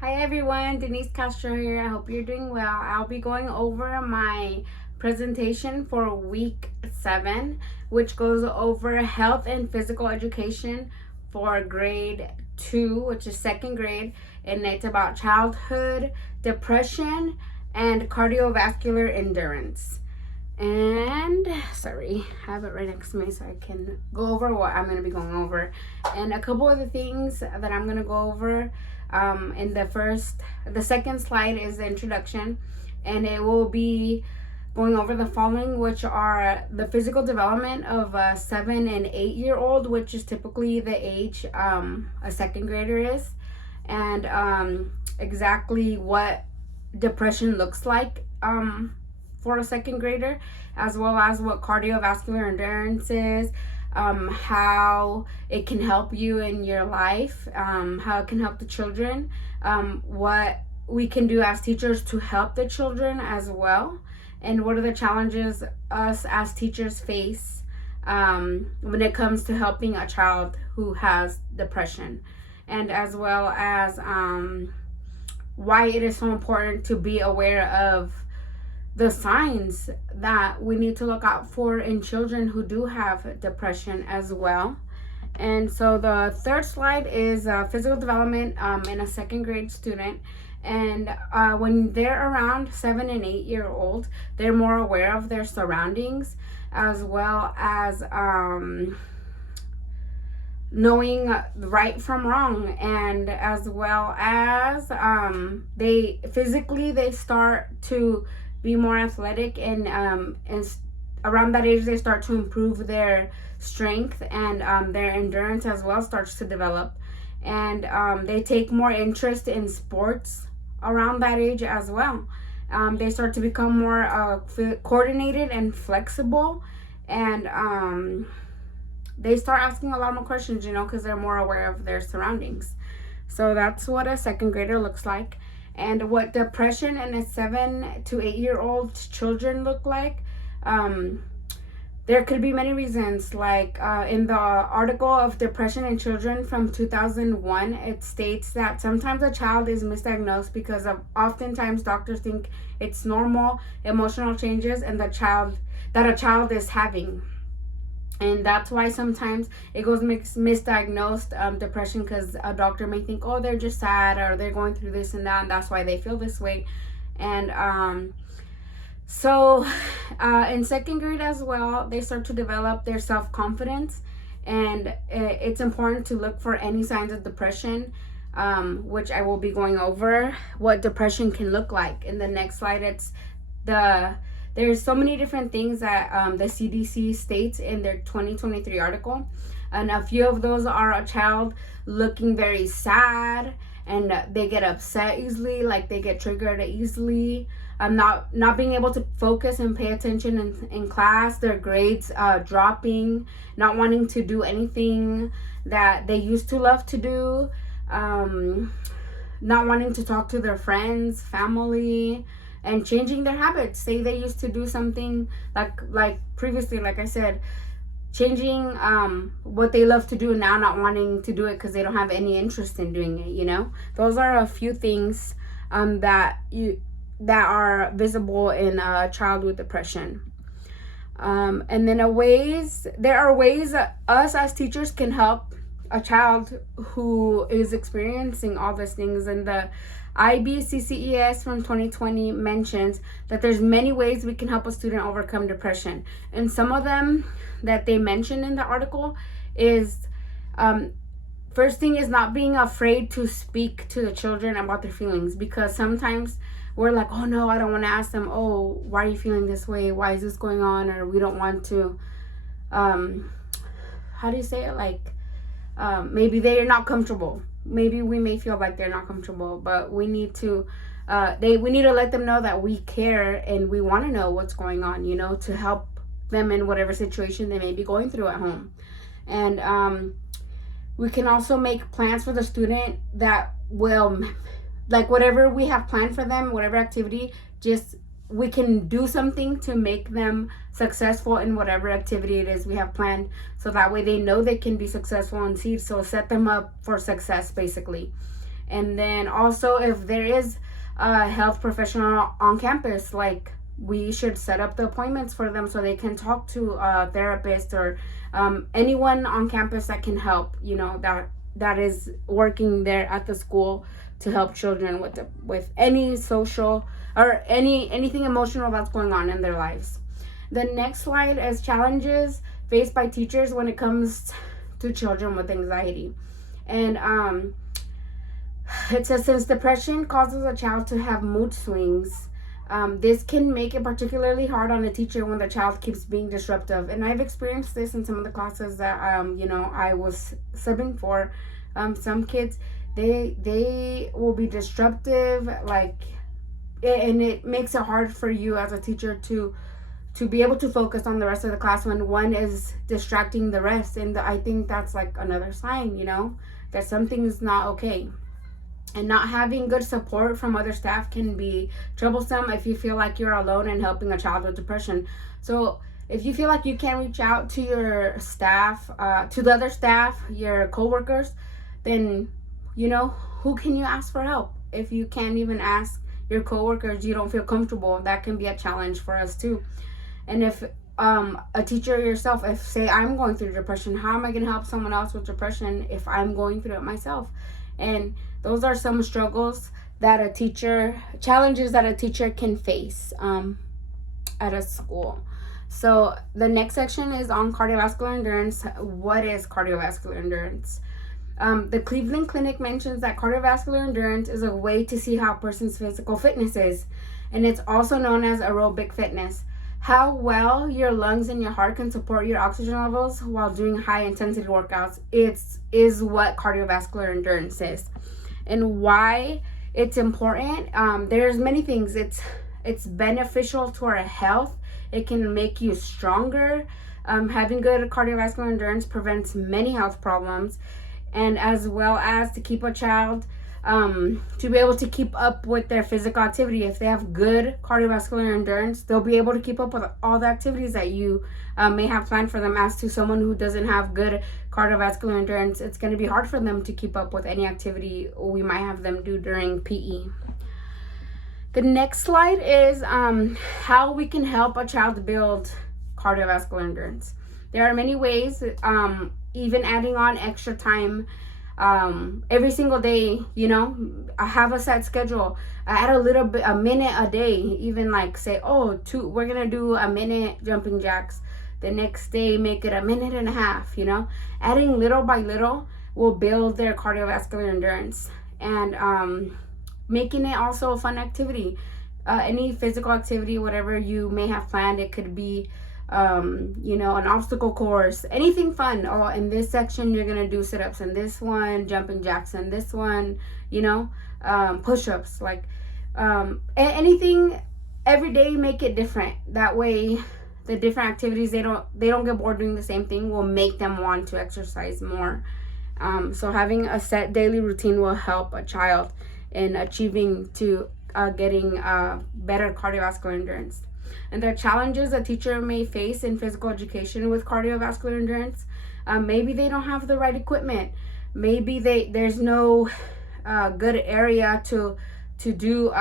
Hi everyone, Denise Castro here. I hope you're doing well. I'll be going over my presentation for week 7, which goes over health and physical education for grade 2, which is second grade, and it's about childhood depression and cardiovascular endurance. And sorry, I have it right next to me so I can go over what I'm going to be going over, and a couple of the things that I'm going to go over. In the second slide is the introduction, and it will be going over the following, which are the physical development of a 7 and 8 year old, which is typically the age a second grader is, and exactly what depression looks like for a second grader, as well as what cardiovascular endurance is, how it can help you in your life, how it can help the children, what we can do as teachers to help the children as well, and what are the challenges us as teachers face when it comes to helping a child who has depression, and as well as why it is so important to be aware of the signs that we need to look out for in children who do have depression as well. And so the third slide is physical development in a second grade student. And when they're around 7 and 8 year old, they're more aware of their surroundings, as well as knowing right from wrong, and as well as they start to be more athletic, and around that age they start to improve their strength, and their endurance as well starts to develop, and they take more interest in sports around that age as well. They start to become more coordinated and flexible, and they start asking a lot more questions, because they're more aware of their surroundings. So that's what a second grader looks like. And what depression in a 7 to 8 year old children look like, there could be many reasons. Like in the article of depression in children from 2001, it states that sometimes a child is misdiagnosed because of oftentimes doctors think it's normal emotional changes and a child is having. And that's why sometimes it goes misdiagnosed depression, because a doctor may think, oh, they're just sad, or they're going through this and that, and that's why they feel this way. And so in second grade as well, they start to develop their self-confidence, and it's important to look for any signs of depression, which I will be going over what depression can look like. In the next slide, there's so many different things that the CDC states in their 2023 article. And a few of those are a child looking very sad, and they get upset easily, like they get triggered easily. Not being able to focus and pay attention in class, their grades dropping, not wanting to do anything that they used to love to do, not wanting to talk to their friends, family, and changing their habits. Say they used to do something like previously, like I said, changing what they love to do, now not wanting to do it because they don't have any interest in doing it. Those are a few things that are visible in a child with depression. And then there are ways that us as teachers can help a child who is experiencing all these things. And the IBCCES from 2020 mentions that there's many ways we can help a student overcome depression. And some of them that they mention in the article is, first thing is not being afraid to speak to the children about their feelings, because sometimes we're like, oh no, I don't want to ask them, oh, why are you feeling this way? Why is this going on? Or we don't want to, how do you say it? Like, maybe they are not comfortable. Maybe we may feel like they're not comfortable, but we need to let them know that we care and we want to know what's going on, to help them in whatever situation they may be going through at home. And we can also make plans for the student that will, like, whatever we have planned for them, whatever activity, just we can do something to make them successful in whatever activity it is we have planned, so that way they know they can be successful and see, so set them up for success basically. And then also, if there is a health professional on campus, like, we should set up the appointments for them so they can talk to a therapist or anyone on campus that can help, that is working there at the school to help children with any social or anything emotional that's going on in their lives. The next slide is challenges faced by teachers when it comes to children with anxiety. And it says, since depression causes a child to have mood swings, this can make it particularly hard on a teacher when the child keeps being disruptive. And I've experienced this in some of the classes that I was subbing for. Some kids, they will be disruptive, and it makes it hard for you as a teacher to be able to focus on the rest of the class when one is distracting the rest. And I think that's like another sign, that something's not okay. And not having good support from other staff can be troublesome if you feel like you're alone in helping a child with depression. So if you feel like you can't reach out to your staff, to the other staff, your coworkers, then, who can you ask for help? If you can't even ask your coworkers, you don't feel comfortable, that can be a challenge for us too. And if a teacher yourself, if say I'm going through depression, how am I going to help someone else with depression if I'm going through it myself? And those are some struggles challenges that a teacher can face at a school. So the next section is on cardiovascular endurance. What is cardiovascular endurance? The Cleveland Clinic mentions that cardiovascular endurance is a way to see how a person's physical fitness is, and it's also known as aerobic fitness. How well your lungs and your heart can support your oxygen levels while doing high intensity workouts is what cardiovascular endurance is. And why it's important, there's many things. It's beneficial to our health. It can make you stronger. Having good cardiovascular endurance prevents many health problems, and as well as to keep a child to be able to keep up with their physical activity. If they have good cardiovascular endurance, they'll be able to keep up with all the activities that you may have planned for them. As to someone who doesn't have good cardiovascular endurance, it's going to be hard for them to keep up with any activity we might have them do during PE. The next slide is how we can help a child build cardiovascular endurance. There are many ways, even adding on extra time every single day. I have a set schedule. I add a minute a day, even say, we're gonna do a minute jumping jacks. The next day, make it a minute and a half. Adding little by little will build their cardiovascular endurance, and making it also a fun activity. Any physical activity, whatever you may have planned, it could be an obstacle course, anything fun. In this section you're gonna do sit-ups, and this one jumping jacks, and this one push-ups, anything every day. Make it different. That way the different activities, they don't get bored doing the same thing, will make them want to exercise more. So having a set daily routine will help a child in achieving to getting better cardiovascular endurance. And the challenges a teacher may face in physical education with cardiovascular endurance, maybe they don't have the right equipment. Maybe there's no good area to do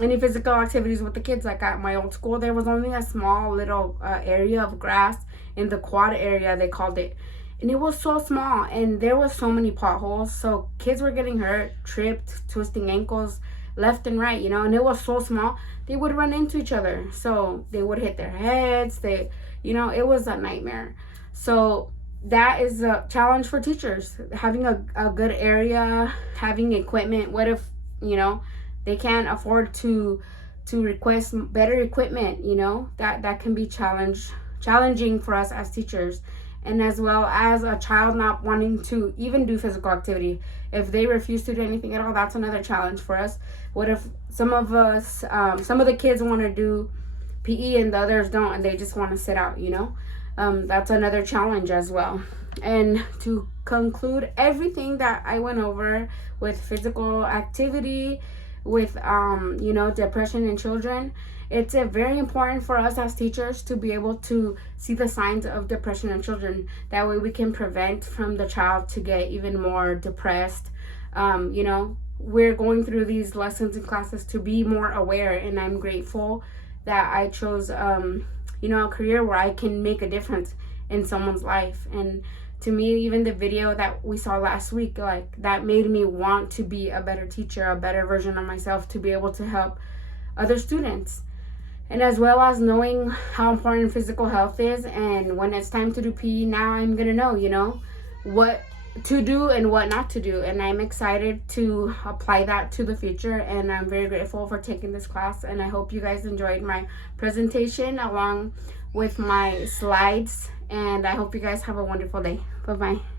any physical activities with the kids. Like at my old school, there was only a small little area of grass in the quad area, they called it. And it was so small, and there was so many potholes. So kids were getting hurt, tripped, twisting ankles left and right, and it was so small, they would run into each other. So they would hit their heads. It was a nightmare. So that is a challenge for teachers, having a good area, having equipment. What if, they can't afford to request better equipment, that can be challenging for us as teachers. And as well as a child not wanting to even do physical activity. If they refuse to do anything at all, that's another challenge for us. What if some of the kids want to do PE and the others don't, and they just want to sit out, That's another challenge as well. And to conclude everything that I went over with physical activity, with depression in children, it's very important for us as teachers to be able to see the signs of depression in children. That way we can prevent from the child to get even more depressed, we're going through these lessons and classes to be more aware. And I'm grateful that I chose a career where I can make a difference in someone's life. And to me, even the video that we saw last week, like, that made me want to be a better teacher, a better version of myself, to be able to help other students. And as well as knowing how important physical health is, and when it's time to do PE, now I'm gonna know, what to do and what not to do. And I'm excited to apply that to the future, and I'm very grateful for taking this class. And I hope you guys enjoyed my presentation along with my slides, and I hope you guys have a wonderful day. Bye bye.